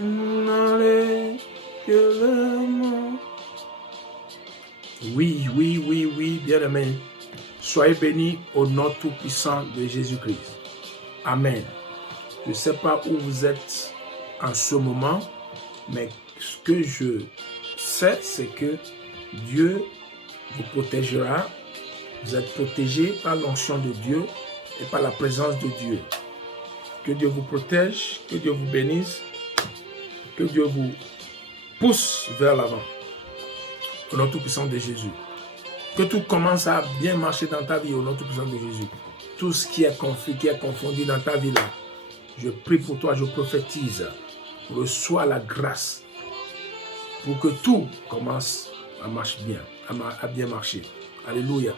Allez, que le monde. Oui, bien-aimés. Soyez bénis au nom tout-puissant de Jésus-Christ. Amen. Je ne sais pas où vous êtes en ce moment, mais ce que je sais, c'est que Dieu vous protégera. Vous êtes protégés par l'onction de Dieu et par la présence de Dieu. Que Dieu vous protège, que Dieu vous bénisse, que Dieu vous pousse vers l'avant. Au nom tout-puissant de Jésus. Que tout commence à bien marcher dans ta vie au nom tout-puissant de Jésus. Tout ce qui est confus, qui est confondu dans ta vie là, je prie pour toi, je prophétise. Reçois la grâce pour que tout commence à marcher bien, à bien marcher. Alléluia.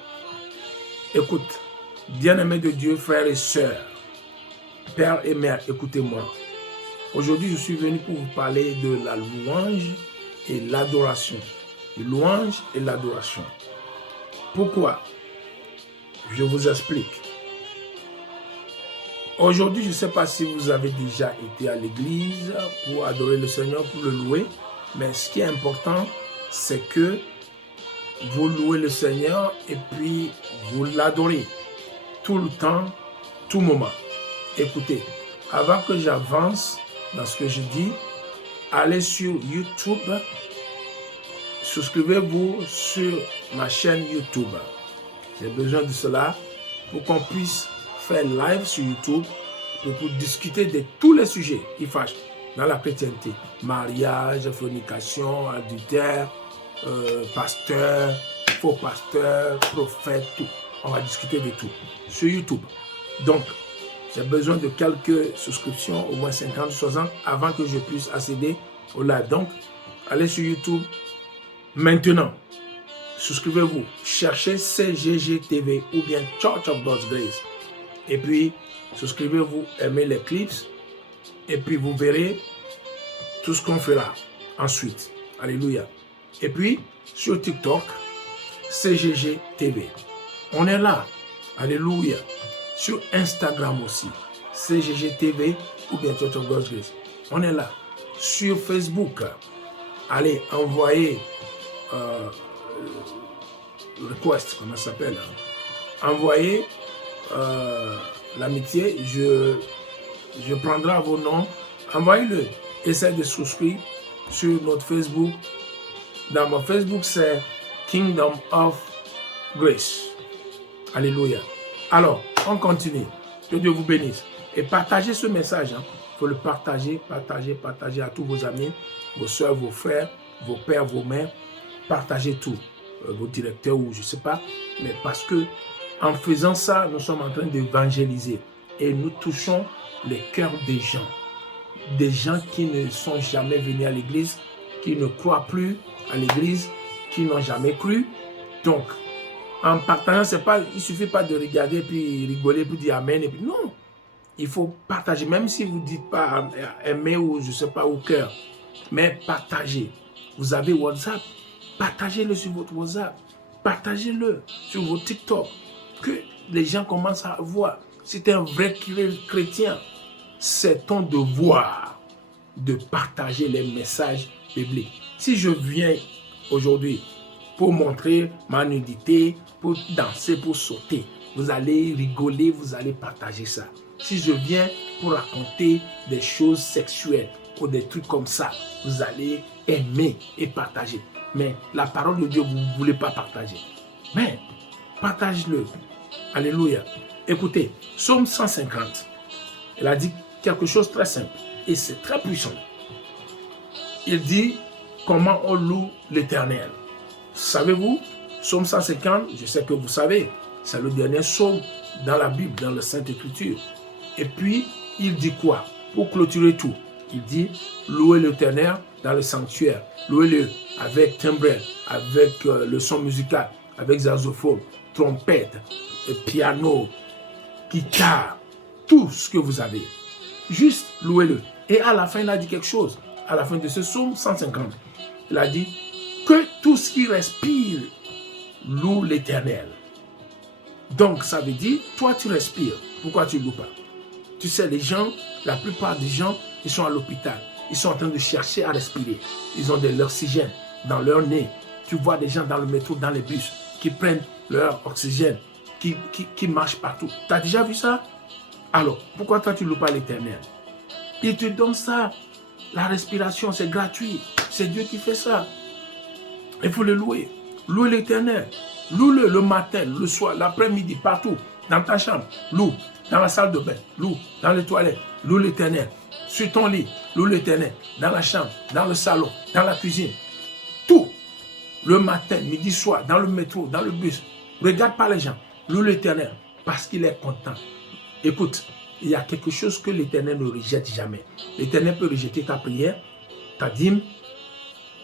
Écoute, bien-aimés de Dieu, frères et sœurs, père et mère, écoutez-moi. Aujourd'hui, je suis venu pour vous parler de la louange et l'adoration. Louange et l'adoration. Pourquoi? Je vous explique. Aujourd'hui, je ne sais pas si vous avez déjà été à l'église pour adorer le Seigneur, pour le louer, mais ce qui est important, c'est que vous louez le Seigneur et puis vous l'adorez tout le temps, tout moment. Écoutez, avant que j'avance dans ce que je dis, allez sur YouTube, souscrivez-vous sur ma chaîne YouTube. J'ai besoin de cela pour qu'on puisse faire live sur YouTube et pour discuter de tous les sujets qui fâchent dans la chrétienté. Mariage, fornication, adultère, pasteur, faux pasteur, prophète, tout. On va discuter de tout sur YouTube. Donc, j'ai besoin de quelques souscriptions, au moins 50, 60, avant que je puisse accéder au live. Donc, allez sur YouTube. Maintenant, souscrivez-vous, cherchez CGG TV ou bien Church of God's Grace. Et puis, souscrivez-vous, aimez les clips. Et puis, vous verrez tout ce qu'on fera ensuite. Alléluia. Et puis, sur TikTok, CGG TV. On est là. Alléluia. Sur Instagram aussi, CGG TV ou bien Church of God's Grace. On est là. Sur Facebook, allez, envoyez request, comment ça s'appelle, envoyez l'amitié, je prendrai vos noms, envoyez-le, essayez de souscrire sur notre Facebook. Dans mon Facebook, c'est Kingdom of Grace. Alléluia. Alors, on continue. Que Dieu vous bénisse. Et partagez ce message. Il faut le partager à tous vos amis, vos soeurs, vos frères, vos pères, vos mères. Partagez tout. Vos directeurs ou je ne sais pas. Mais parce que en faisant ça, nous sommes en train d'évangéliser. Et nous touchons les cœurs des gens. Des gens qui ne sont jamais venus à l'église, qui ne croient plus à l'église, qui n'ont jamais cru. Donc, en partageant, il ne suffit pas de regarder, puis rigoler, puis dire Amen. Et puis, non, il faut partager. Même si vous ne dites pas aimer ou je ne sais pas, au cœur. Mais partagez. Vous avez WhatsApp. Partagez-le sur votre WhatsApp. Partagez-le sur vos TikTok. Que les gens commencent à voir. Si tu es un vrai chrétien, c'est ton devoir de partager les messages bibliques. Si je viens aujourd'hui pour montrer ma nudité, pour danser, pour sauter, vous allez rigoler, vous allez partager ça. Si je viens pour raconter des choses sexuelles ou des trucs comme ça, vous allez aimer et partager. Mais la parole de Dieu, vous ne voulez pas partager. Mais partage-le. Alléluia. Écoutez, Psaume 150, il a dit quelque chose de très simple et c'est très puissant. Il dit comment on loue l'Éternel. Savez-vous, Psaume 150, je sais que vous savez, c'est le dernier psaume dans la Bible, dans la Sainte Écriture. Et puis, il dit quoi? Pour clôturer tout, il dit louez l'Éternel dans le sanctuaire. Louez-le avec timbrel, avec le son musical, avec xylophone, trompette, piano, guitare, tout ce que vous avez. Juste louez-le. Et à la fin, il a dit quelque chose. À la fin de ce psaume 150, il a dit que tout ce qui respire loue l'Éternel. Donc, ça veut dire, toi, tu respires. Pourquoi tu ne loues pas? Tu sais, les gens, la plupart des gens, ils sont à l'hôpital. Ils sont en train de chercher à respirer. Ils ont de l'oxygène dans leur nez. Tu vois des gens dans le métro, dans les bus, qui prennent leur oxygène, qui marchent partout. Tu as déjà vu ça? Alors, pourquoi toi tu ne loues pas l'Éternel? Il te donne ça. La respiration, c'est gratuit. C'est Dieu qui fait ça. Il faut le louer. Louer l'Éternel. Loue-le le matin, le soir, l'après-midi, partout. Dans ta chambre, loue. Dans la salle de bain, loue. Dans les toilettes, loue l'Éternel. Sur ton lit, loue l'Éternel. Dans la chambre, dans le salon, dans la cuisine. Tout. Le matin, midi, soir, dans le métro, dans le bus. Regarde pas les gens. Loue l'Éternel parce qu'il est content. Écoute, il y a quelque chose que l'Éternel ne rejette jamais. L'Éternel peut rejeter ta prière, ta dîme,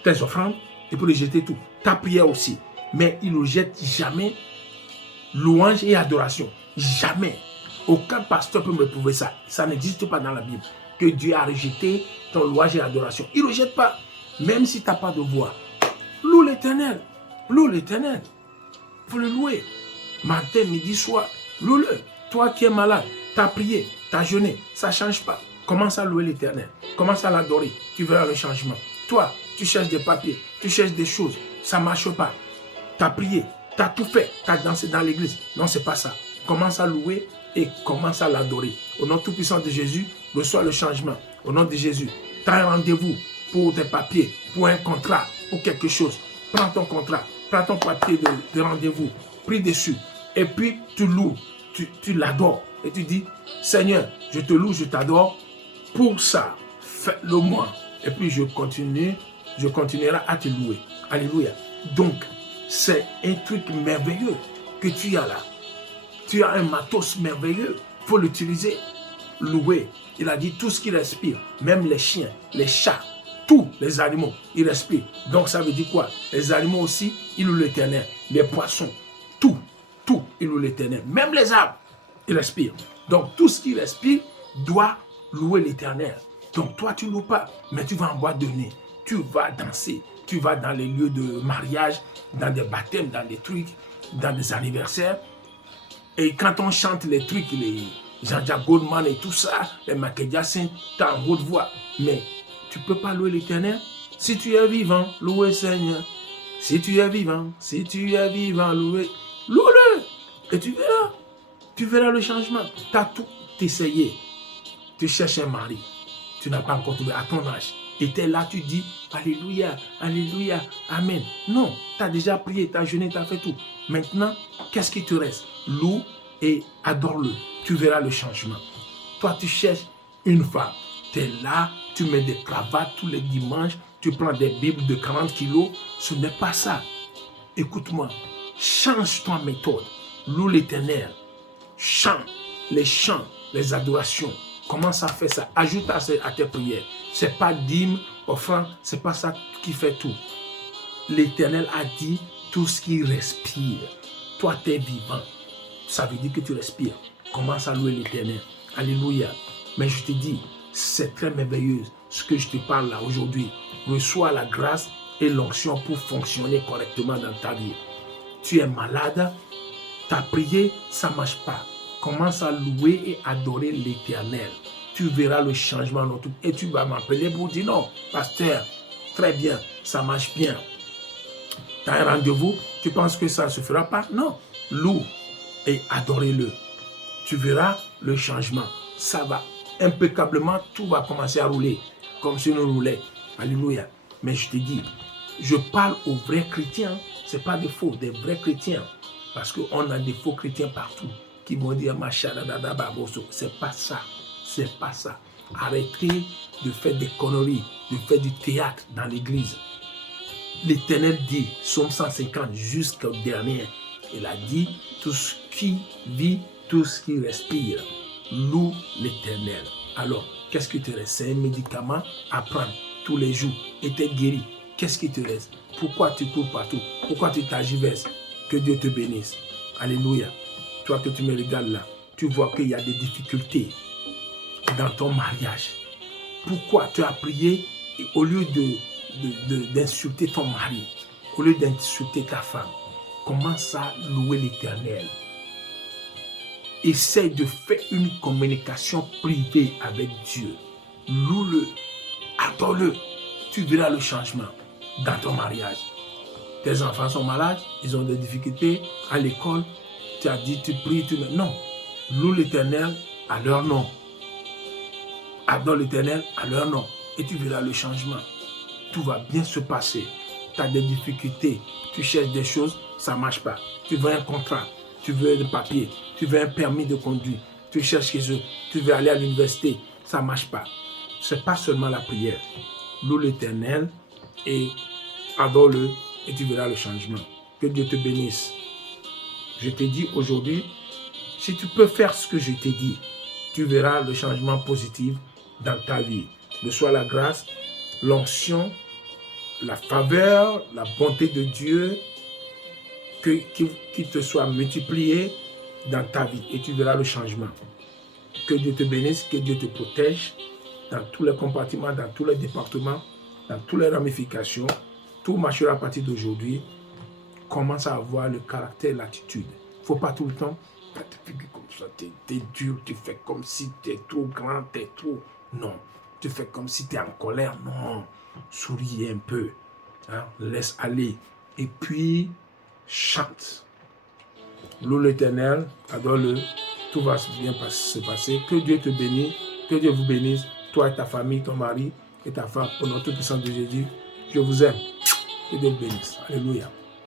tes offrandes. Il peut rejeter tout. Ta prière aussi. Mais il ne rejette jamais louange et adoration. Jamais. Aucun pasteur peut me prouver ça. Ça n'existe pas dans la Bible. Que Dieu a rejeté ton louange et adoration. Il ne rejette pas. Même si tu n'as pas de voix. Loue l'Éternel. Loue l'Éternel. Il faut le louer. Matin, midi, soir. Loue-le. Toi qui es malade, tu as prié, tu as jeûné. Ça ne change pas. Commence à louer l'Éternel. Commence à l'adorer. Tu verras le changement. Toi, tu cherches des papiers. Tu cherches des choses. Ça ne marche pas. Tu as prié. Tu as tout fait. Tu as dansé dans l'église. Non, ce n'est pas ça. Commence à louer et commence à l'adorer. Au nom tout-puissant de Jésus, reçois le changement. Au nom de Jésus, tu as un rendez-vous pour tes papiers, pour un contrat, pour quelque chose. Prends ton contrat, prends ton papier de rendez-vous, prie dessus. Et puis, tu loues, tu l'adores. Et tu dis, Seigneur, je te loue, je t'adore. Pour ça, fais-le moi. Et puis, je continuerai à te louer. Alléluia. Donc, c'est un truc merveilleux que tu as là. Tu as un matos merveilleux. Il faut l'utiliser. Louer. Il a dit tout ce qui respire, même les chiens, les chats, tous les animaux, ils respirent. Donc ça veut dire quoi? Les animaux aussi, ils louent l'Éternel. Les poissons, tout, ils louent l'Éternel. Même les arbres, ils respirent. Donc tout ce qui respire doit louer l'Éternel. Donc toi, tu ne loues pas, mais tu vas en boîte de nuit. Tu vas danser. Tu vas dans les lieux de mariage, dans des baptêmes, dans des trucs, dans des anniversaires. Et quand on chante les trucs, les Jean-Jacques Goldman et tout ça, les Michael Jackson, tu as une haute voix. Mais tu ne peux pas louer l'Éternel. Si tu es vivant, louez le Seigneur. Si tu es vivant, louez. Loue-le. Et tu verras le changement. Tu as tout essayé. Tu cherches un mari. Tu n'as pas encore trouvé à ton âge. Et tu es là, tu dis, Alléluia, Alléluia, Amen. Non, tu as déjà prié, tu as jeûné, tu as fait tout. Maintenant, qu'est-ce qui te reste? Loue et adore-le. Tu verras le changement. Toi, tu cherches une femme. Tu es là, tu mets des cravates tous les dimanches, tu prends des bibles de 40 kilos. Ce n'est pas ça. Écoute-moi, change ton méthode. Loue l'Éternel. Chante les chants, les adorations. Commence à faire ça. Ajoute à tes prières. Ce n'est pas dîme, offrande, ce n'est pas ça qui fait tout. L'Éternel a dit tout ce qui respire. Toi, tu es vivant. Ça veut dire que tu respires. Commence à louer l'Éternel. Alléluia. Mais je te dis, c'est très merveilleux ce que je te parle là aujourd'hui. Reçois la grâce et l'onction pour fonctionner correctement dans ta vie. Tu es malade, tu as prié, ça ne marche pas. Commence à louer et adorer l'Éternel. Tu verras le changement dans tout. Et tu vas m'appeler pour dire non, pasteur, très bien, ça marche bien. Tu as un rendez-vous, tu penses que ça ne se fera pas? Non, loue et adorez-le. Tu verras le changement. Ça va impeccablement, tout va commencer à rouler comme si nous roulait. Alléluia. Mais je te dis, je parle aux vrais chrétiens. Ce n'est pas des faux, des vrais chrétiens. Parce qu'on a des faux chrétiens partout qui vont dire c'est pas ça. C'est pas ça. Arrêtez de faire des conneries, de faire du théâtre dans l'église. L'Éternel dit, Psaume 150 jusqu'au dernier, il a dit, tout ce qui vit, tout ce qui respire, loue l'Éternel. Alors, qu'est-ce qui te reste? C'est un médicament à prendre tous les jours et tu es guéri. Qu'est-ce qui te reste? Pourquoi tu cours partout? Pourquoi tu t'agiverses? Que Dieu te bénisse. Alléluia. Toi que tu me regardes là, tu vois qu'il y a des difficultés dans ton mariage. Pourquoi tu as prié et au lieu d'insulter ton mari, au lieu d'insulter ta femme, commence à louer l'Éternel. Essaye de faire une communication privée avec Dieu. Loue-le. Adore-le. Tu verras le changement dans ton mariage. Tes enfants sont malades, ils ont des difficultés à l'école. Tu as dit, tu pries, non. Loue l'Éternel à leur nom. Adore l'Éternel à leur nom. Et tu verras le changement. Tout va bien se passer. Tu as des difficultés. Tu cherches des choses, ça ne marche pas. Tu veux un contrat, tu veux des papiers, tu veux un permis de conduire. Tu cherches quelque chose, tu veux aller à l'université, ça ne marche pas. Ce n'est pas seulement la prière. Loue l'Éternel et adore-le et tu verras le changement. Que Dieu te bénisse. Je te dis aujourd'hui, si tu peux faire ce que je t'ai dit, tu verras le changement positif dans ta vie. Reçois la grâce, l'onction, la faveur, la bonté de Dieu, qui te soit multipliée dans ta vie et tu verras le changement. Que Dieu te bénisse, que Dieu te protège dans tous les compartiments, dans tous les départements, dans toutes les ramifications. Tout marchera à partir d'aujourd'hui. Commence à avoir le caractère, l'attitude. Il ne faut pas tout le temps te figurer comme ça. Tu es dur, tu fais comme si tu es trop grand, tu es trop... Non. Tu fais comme si tu es en colère. Non. Souris un peu. Hein? Laisse aller. Et puis, chante. Loue l'Éternel, adore-le. Tout va bien se passer. Que Dieu te bénisse. Que Dieu vous bénisse. Toi et ta famille, ton mari et ta femme. Au nom tout puissant de Jésus, je vous aime. Que Dieu te bénisse. Alléluia.